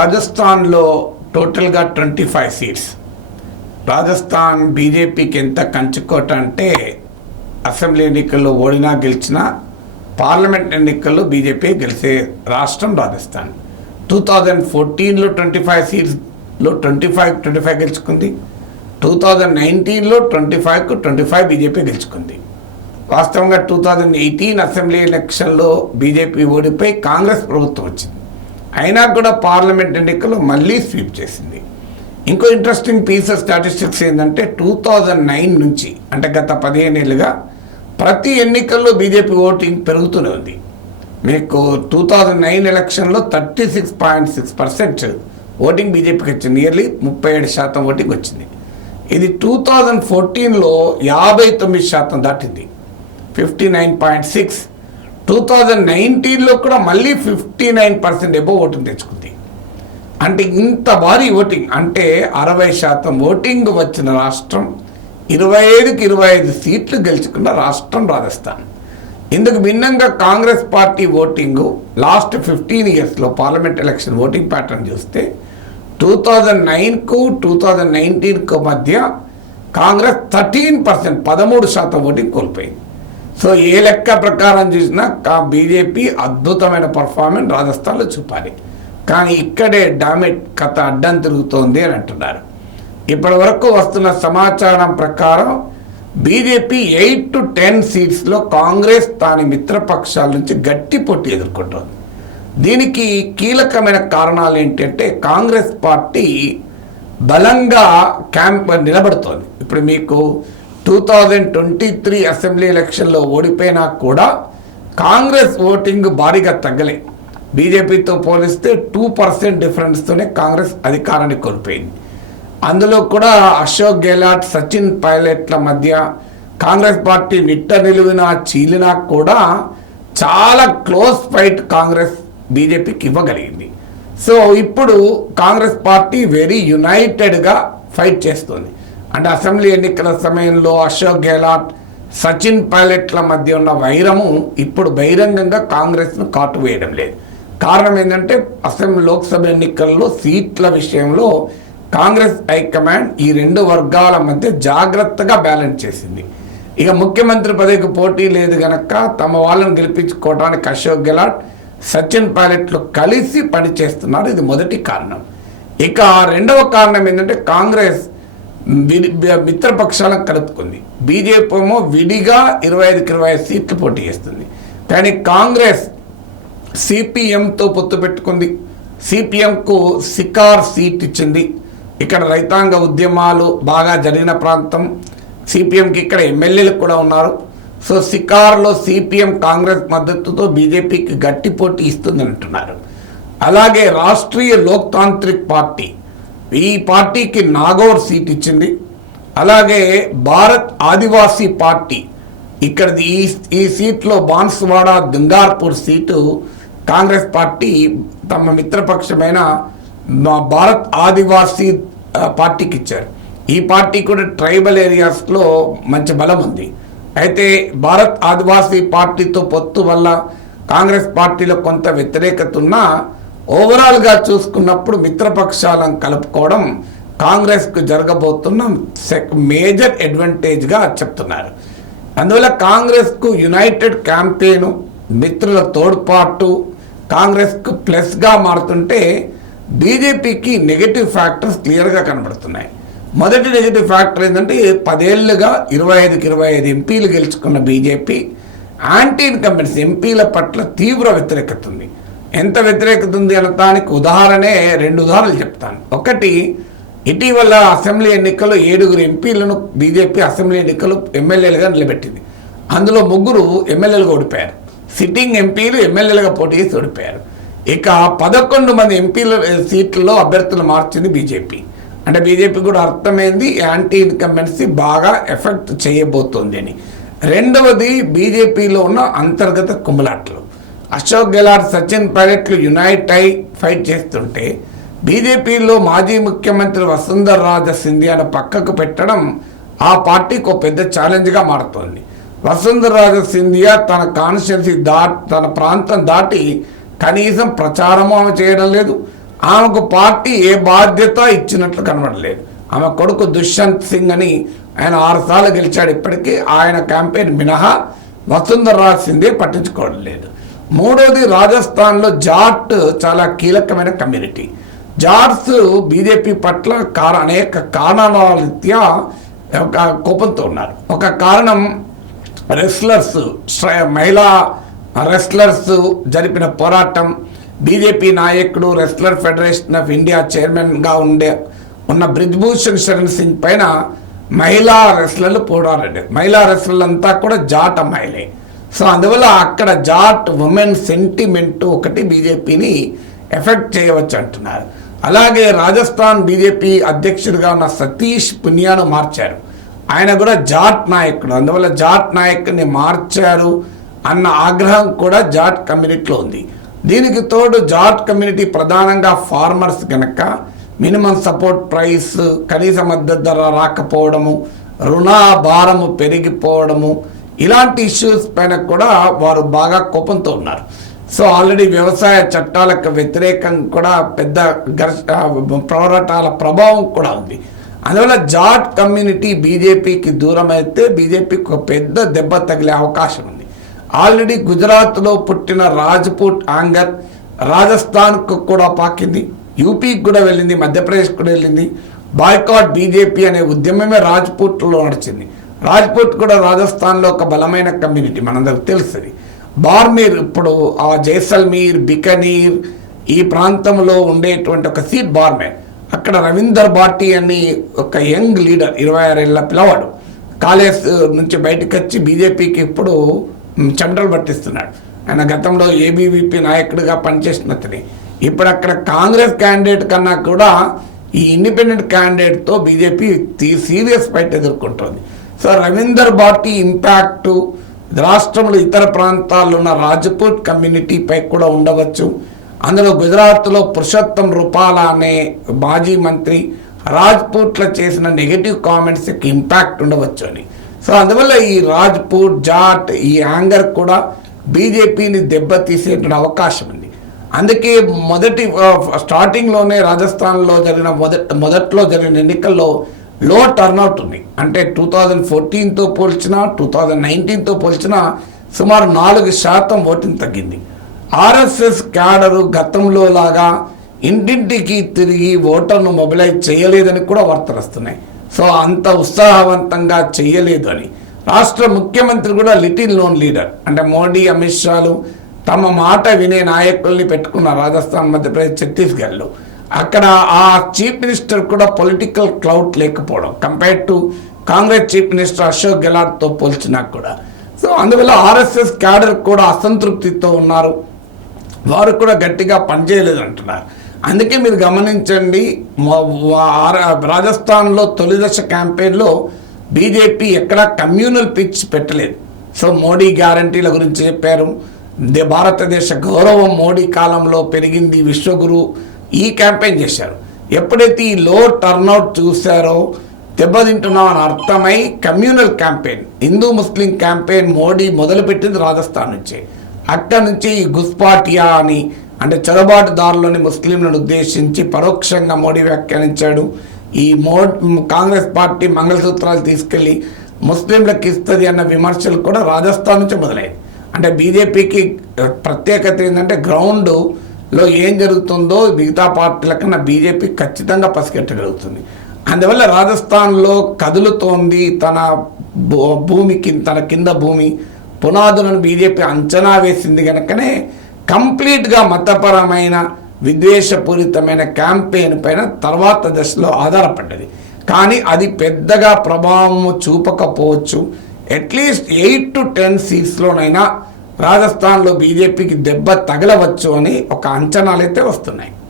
రాజస్థాన్లో టోటల్గా twenty five seats. Rajasthan బీజేపీకి ఎంత కంచుకోట అంటే అసెంబ్లీ ఎన్నికల్లో ఓడినా గెలిచినా పార్లమెంట్ ఎన్నికల్లో బీజేపీ గెలిచే రాష్ట్రం రాజస్థాన్. టూ థౌజండ్ ఫోర్టీన్లో ట్వంటీ ఫైవ్ సీట్స్లో ట్వంటీ ఫైవ్ ట్వంటీ ఫైవ్ గెలుచుకుంది. టూ థౌజండ్ నైన్టీన్లో ట్వంటీ ఫైవ్కు ట్వంటీ ఫైవ్ బీజేపీ గెలుచుకుంది. వాస్తవంగా టూ థౌజండ్ ఎయిటీన్ అసెంబ్లీ ఎలక్షన్లో బీజేపీ ఓడిపోయి కాంగ్రెస్ ప్రభుత్వం వచ్చింది. అయినా కూడా పార్లమెంట్ ఎన్నికల్లో మళ్ళీ స్వీప్ చేసింది. ఇంకో ఇంట్రెస్టింగ్ పీస్ ఆఫ్ స్టాటిస్టిక్స్ ఏంటంటే టూ థౌజండ్ నైన్ నుంచి అంటే గత పదిహేను ఏళ్ళుగా ప్రతి ఎన్నికల్లో బీజేపీ ఓటింగ్ పెరుగుతూనే ఉంది. మీకు టూ థౌజండ్ నైన్ ఎలక్షన్లో thirty six point six percent voting బీజేపీకి వచ్చింది. నియర్లీ ముప్పై ఏడు శాతం ఓటింగ్ వచ్చింది. ఇది టూ థౌజండ్ ఫోర్టీన్లో యాభై తొమ్మిది శాతం దాటింది. Fifty nine point six two thousand నైన్టీన్లో కూడా మళ్ళీ fifty nine percent above voting తెచ్చుకుంది. అంటే ఇంత భారీ ఓటింగ్. అంటే అరవై శాతం ఓటింగ్ వచ్చిన రాష్ట్రం ఇరవై ఐదుకి ఇరవై ఐదు సీట్లు గెలుచుకున్న రాష్ట్రం రాజస్థాన్. ఇందుకు భిన్నంగా Congress party voting last fifteen ఇయర్స్లో పార్లమెంట్ ఎలక్షన్ ఓటింగ్ ప్యాటర్న్ చూస్తే టూ థౌజండ్ నైన్కు టూ థౌజండ్ నైన్టీన్కు మధ్య కాంగ్రెస్ థర్టీన్ పర్సెంట్ పదమూడు శాతం ఓటింగ్ కోల్పోయింది. సో ఏ లెక్క ప్రకారం చూసినా కా బీజేపీ అద్భుతమైన పర్ఫార్మెన్స్ రాజస్థాన్లో చూపాలి. కానీ ఇక్కడే డామెట్ కథ అడ్డం తిరుగుతోంది అని అంటున్నారు. ఇప్పటి వరకు వస్తున్న సమాచారం ప్రకారం బీజేపీ ఎయిట్ టు టెన్ సీట్స్లో కాంగ్రెస్ దాని మిత్రపక్షాల నుంచి గట్టి పోటీ ఎదుర్కొంటోంది. దీనికి కీలకమైన కారణాలు ఏంటంటే కాంగ్రెస్ పార్టీ బలంగా క్యాంప్ నిలబడుతోంది. ఇప్పుడు మీకు two thousand twenty three assembly ఎలక్షన్లో ఓడిపోయినా కూడా కాంగ్రెస్ ఓటింగ్ భారీగా తగ్గలే. బీజేపీతో పోలిస్తే టూ పర్సెంట్ డిఫరెన్స్తోనే కాంగ్రెస్ అధికారాన్ని కోల్పోయింది. అందులో కూడా అశోక్ గెహ్లాట్ సచిన్ పైలట్ల మధ్య కాంగ్రెస్ పార్టీ నిట్ట నిలువిన చీలినా కూడా చాలా క్లోజ్ ఫైట్ కాంగ్రెస్ బీజేపీకి ఇవ్వగలిగింది. సో ఇప్పుడు కాంగ్రెస్ పార్టీ వెరీ యునైటెడ్గా ఫైట్ చేస్తుంది. అంటే అసెంబ్లీ ఎన్నికల సమయంలో అశోక్ గెహ్లాట్ సచిన్ పైలట్ల మధ్య ఉన్న వైరము ఇప్పుడు బహిరంగంగా కాంగ్రెస్ను కాటు వేయడం లేదు. కారణం ఏంటంటే అసెంబ్లీ లోక్సభ ఎన్నికల్లో సీట్ల విషయంలో కాంగ్రెస్ హైకమాండ్ ఈ రెండు వర్గాల మధ్య జాగ్రత్తగా బ్యాలెన్స్ చేసింది. ఇక ముఖ్యమంత్రి పదవికి పోటీ లేదు గనక తమ వాళ్ళని గెలిపించుకోవడానికి అశోక్ గెలాట్ సచిన్ పైలట్లు కలిసి పనిచేస్తున్నారు. ఇది మొదటి కారణం. ఇక రెండవ కారణం ఏంటంటే కాంగ్రెస్ మిత్రపక్షాలను కలుపుకుంది బీజేపీ ఏమో విడిగా ఇరవై ఐదుకి ఇరవై ఐదు సీట్లు పోటీ చేస్తుంది. కానీ కాంగ్రెస్ సిపిఎంతో పొత్తు పెట్టుకుంది. సిపిఎంకు సికార్ సీట్ ఇచ్చింది ఇక్కడ రైతాంగ ఉద్యమాలు బాగా జరిగిన ప్రాంతం. సిపిఎంకి ఇక్కడ ఎమ్మెల్యేలు కూడా ఉన్నారు. సో సికార్లో సిపిఎం కాంగ్రెస్ మద్దతుతో బీజేపీకి గట్టి పోటీ ఇస్తుంది అంటున్నారు అలాగే రాష్ట్రీయ లోక్తాంత్రిక్ పార్టీ ఈ పార్టీకి నాగోర్ సీట్ ఇచ్చింది. అలాగే భారత్ ఆదివాసీ పార్టీ ఇక్కడది ఈ ఈ సీట్లో బాన్స్వాడ గంగార్పూర్ సీటు కాంగ్రెస్ పార్టీ తమ మిత్రపక్షమైన భారత్ ఆదివాసీ పార్టీకి ఇచ్చారు. ఈ పార్టీ కూడా ట్రైబల్ ఏరియాస్లో మంచి బలం ఉంది. అయితే భారత్ ఆదివాసీ పార్టీతో పొత్తు వల్ల కాంగ్రెస్ పార్టీలో కొంత వ్యతిరేకత ఉన్నా ఓవరాల్గా చూసుకున్నప్పుడు మిత్రపక్షాలను కలుపుకోవడం కాంగ్రెస్కు జరగబోతున్న సెక్ మేజర్ అడ్వాంటేజ్గా చెప్తున్నారు. అందువల్ల కాంగ్రెస్కు యునైటెడ్ క్యాంపెయిన్ మిత్రుల తోడ్పాటు కాంగ్రెస్కు ప్లస్గా మారుతుంటే బీజేపీకి నెగటివ్ ఫ్యాక్టర్స్ క్లియర్గా కనబడుతున్నాయి. మొదటి నెగటివ్ ఫ్యాక్టర్ ఏంటంటే పదేళ్ళుగా ఇరవై ఐదుకి ఇరవై ఐదు ఎంపీలు గెలుచుకున్న బీజేపీ యాంటీ ఇన్కంబెన్స్ ఎంపీల పట్ల తీవ్ర వ్యతిరేకత ఉంది. ఎంత వ్యతిరేకత ఉంది అనటానికి ఉదాహరణే రెండు ఉదాహరణలు చెప్తాను. ఒకటి ఇటీవల అసెంబ్లీ ఎన్నికలు ఏడుగురు ఎంపీలను బీజేపీ అసెంబ్లీ ఎన్నికలు ఎమ్మెల్యేలుగా నిలబెట్టింది. అందులో ముగ్గురు ఎమ్మెల్యేలుగా ఓడిపోయారు. సిట్టింగ్ ఎంపీలు ఎమ్మెల్యేలుగా పోటీ చేసి ఓడిపోయారు. ఇక పదకొండు మంది ఎంపీల సీట్లలో అభ్యర్థులు మార్చింది బీజేపీ. అంటే బీజేపీ కూడా అర్థమైంది యాంటీ ఇన్కంబెన్సీ బాగా ఎఫెక్ట్ చేయబోతోంది అని రెండవది బీజేపీలో ఉన్న అంతర్గత కుమ్ములాట్లు. అశోక్ గెలాట్ సచిన్ పైలట్లు యునైట్ అయి ఫైట్ చేస్తుంటే బీజేపీలో మాజీ ముఖ్యమంత్రి వసుంధర రాజ సింధియాను పక్కకు పెట్టడం ఆ పార్టీకి ఒక పెద్ద ఛాలెంజ్గా మారుతోంది. వసుంధర రాజ సింధియా తన కాన్స్టిట్యున్సీ దా తన ప్రాంతం దాటి కనీసం ప్రచారము ఆమె చేయడం లేదు. ఆమెకు పార్టీ ఏ బాధ్యత ఇచ్చినట్లు కనబడలేదు. ఆమె కొడుకు దుష్యంత్ సింగ్ అని ఆయన ఆరుసార్లు గెలిచాడు. ఇప్పటికీ ఆయన క్యాంపెయిన్ మినహా వసుంధర సింధే పట్టించుకోవడం లేదు. మూడోది రాజస్థాన్లో జాట్ చాలా కీలకమైన కమ్యూనిటీ. జాట్స్ బీజేపీ పట్ల కార అనేక కారణాల రీత్యా ఒక కోపంతో ఉన్నారు. ఒక కారణం రెస్లర్స్ మహిళా రెస్లర్స్ జరిపిన పోరాటం బీజేపీ నాయకుడు రెస్లర్ ఫెడరేషన్ ఆఫ్ ఇండియా చైర్మన్గా ఉండే ఉన్న బ్రిజ్భూషణ్ శరణ్ సింగ్ పైన మహిళా రెస్లర్లు పోరాడారు. మహిళా రెస్లర్లు అంతా కూడా జాట్ అమ్మాయిలే సో అందువల్ల అక్కడ జాట్ ఉమెన్ సెంటిమెంట్ ఒకటి బీజేపీని ఎఫెక్ట్ చేయవచ్చు అంటున్నారు. అలాగే రాజస్థాన్ బీజేపీ అధ్యక్షుడిగా ఉన్న సతీష్ పునియాను మార్చారు. ఆయన కూడా జాట్ నాయకుడు. అందువల్ల జాట్ నాయకుడిని మార్చారు అన్న ఆగ్రహం కూడా జాట్ కమ్యూనిటీలో ఉంది. దీనికి తోడు జాట్ కమ్యూనిటీ ప్రధానంగా ఫార్మర్స్ కనుక మినిమం సపోర్ట్ ప్రైస్ కనీస మద్దతు ధర రాకపోవడము రుణ భారము పెరిగిపోవడము ఇలాంటి ఇష్యూస్ పైన కూడా వారు బాగా కోపంతో ఉన్నారు. సో ఆల్రెడీ వ్యవసాయ చట్టాలకు వ్యతిరేకం కూడా పెద్ద పోరాటాల ప్రభావం కూడా ఉంది. అందువల్ల జాట్ కమ్యూనిటీ బీజేపీకి దూరం అయితే బీజేపీకి ఒక పెద్ద దెబ్బ తగిలే అవకాశం ఉంది. ఆల్రెడీ గుజరాత్లో పుట్టిన రాజ్పూట్ ఆంగర్ రాజస్థాన్కు కూడా పాకింది. యూపీకి కూడా వెళ్ళింది మధ్యప్రదేశ్ కూడా వెళ్ళింది. బాయ్కాట్ బీజేపీ అనే ఉద్యమమే రాజ్పూట్లో నడిచింది. రాజ్పూత్ కూడా రాజస్థాన్లో ఒక బలమైన కమ్యూనిటీ మనందరికి తెలుస్తుంది బార్మీర్ ఇప్పుడు ఆ జైసల్మీర్ బికనీర్ ఈ ప్రాంతంలో ఉండేటువంటి ఒక సీట్ బార్మేర్. అక్కడ రవీందర్ భాటీ అని ఒక యంగ్ లీడర్ ఇరవై ఆరేళ్ళ పిల్లవాడు కాలేజ్ నుంచి బయటకు వచ్చి బీజేపీకి ఇప్పుడు చెమటలు పట్టిస్తున్నాడు. ఆయన గతంలో ఏబీవీపీ నాయకుడిగా పనిచేసిన అతని. ఇప్పుడు అక్కడ కాంగ్రెస్ క్యాండిడేట్ కన్నా కూడా ఈ ఇండిపెండెంట్ క్యాండిడేట్తో బీజేపీ సీరియస్ ఫైట్ ఎదుర్కొంటుంది. సో రవీందర్ భాటి ఇంపాక్టు రాష్ట్రంలో ఇతర ప్రాంతాల్లో ఉన్న రాజ్పూట్ కమ్యూనిటీపై కూడా ఉండవచ్చు. అందులో గుజరాత్లో పురుషోత్తం రూపాల అనే మాజీ మంత్రి రాజ్పూట్లో చేసిన నెగటివ్ కామెంట్స్కి ఇంపాక్ట్ ఉండవచ్చు అని. సో అందువల్ల ఈ రాజ్పూట్ జాట్ ఈ యాంగర్ కూడా బీజేపీని దెబ్బతీసేటువంటి అవకాశం ఉంది. అందుకే మొదటి uh, స్టార్టింగ్లోనే రాజస్థాన్లో జరిగిన మొదట్ మొదట్లో జరిగిన ఎన్నికల్లో లో టర్నౌట్ ఉంది. అంటే టూ థౌజండ్ ఫోర్టీన్తో పోల్చినా టూ థౌజండ్ నైన్టీన్తో పోల్చినా సుమారు నాలుగు శాతం ఓటింగ్ తగ్గింది. ఆర్ఎస్ఎస్ క్యాడరు గతంలో లాగా ఇంటింటికి తిరిగి ఓటర్ను మొబిలైజ్ చేయలేదని కూడా వార్తలు వస్తున్నాయి. సో అంత ఉత్సాహవంతంగా చేయలేదు అని. రాష్ట్ర ముఖ్యమంత్రి కూడా లిటిల్ లోన్ లీడర్. అంటే మోడీ అమిత్ షాలు తమ మాట వినే నాయకుల్ని పెట్టుకున్న రాజస్థాన్ మధ్యప్రదేశ్ ఛత్తీస్గఢ్లో. అక్కడ ఆ చీఫ్ మినిస్టర్ కూడా పొలిటికల్ క్లౌట్ లేకపోవడం compare to Congress chief minister Ashok గెలాట్తో పోల్చినా కూడా. సో అందువల్ల ఆర్ఎస్ఎస్ క్యాడర్ కూడా అసంతృప్తితో ఉన్నారు. వారు కూడా గట్టిగా పనిచేయలేదు అంటున్నారు. అందుకే మీరు గమనించండి రాజస్థాన్లో తొలి దశ క్యాంపెయిన్లో బీజేపీ ఎక్కడా కమ్యూనల్ పిచ్ పెట్టలేదు. సో మోడీ గ్యారంటీల గురించి చెప్పారు. భారతదేశ గౌరవం మోడీ కాలంలో పెరిగింది విశ్వగురు. ఈ క్యాంపెయిన్ చేశారు. ఎప్పుడైతే ఈ లో టర్నౌట్ చూశారో దెబ్బతింటున్నామని అర్థమై communal campaign Hindu Muslim campaign Modi మొదలుపెట్టింది రాజస్థాన్ నుంచే. అక్కడ నుంచి ఈ గుస్పాటియా అని అంటే చొరబాటుదారులని ముస్లింలను ఉద్దేశించి పరోక్షంగా మోడీ వ్యాఖ్యానించాడు. ఈ మో కాంగ్రెస్ పార్టీ మంగళసూత్రాలు తీసుకెళ్ళి ముస్లింలకు ఇస్తుంది అన్న విమర్శలు కూడా రాజస్థాన్ నుంచి మొదలయ్యాయి. అంటే బీజేపీకి ప్రత్యేకత ఏంటంటే గ్రౌండ్ లో ఏం జరుగుతుందో మిగతా పార్టీల కన్నా బీజేపీ ఖచ్చితంగా పసిగట్టగలుగుతుంది. అందువల్ల రాజస్థాన్లో కదులుతోంది తన భూ- భూమికి తన కింద భూమి. పునాదులను బీజేపీ అంచనా వేసింది కనుకనే కంప్లీట్గా మతపరమైన విద్వేషపూరితమైన క్యాంపెయిన్ పైన తర్వాత దశలో ఆధారపడ్డది. కానీ అది పెద్దగా ప్రభావం చూపకపోవచ్చు. At least eight to ten సీట్స్లోనైనా రాజస్థాన్లో బీజేపీకి దెబ్బ తగలవచ్చు అని ఒక అంచనాలు అయితే వస్తున్నాయి.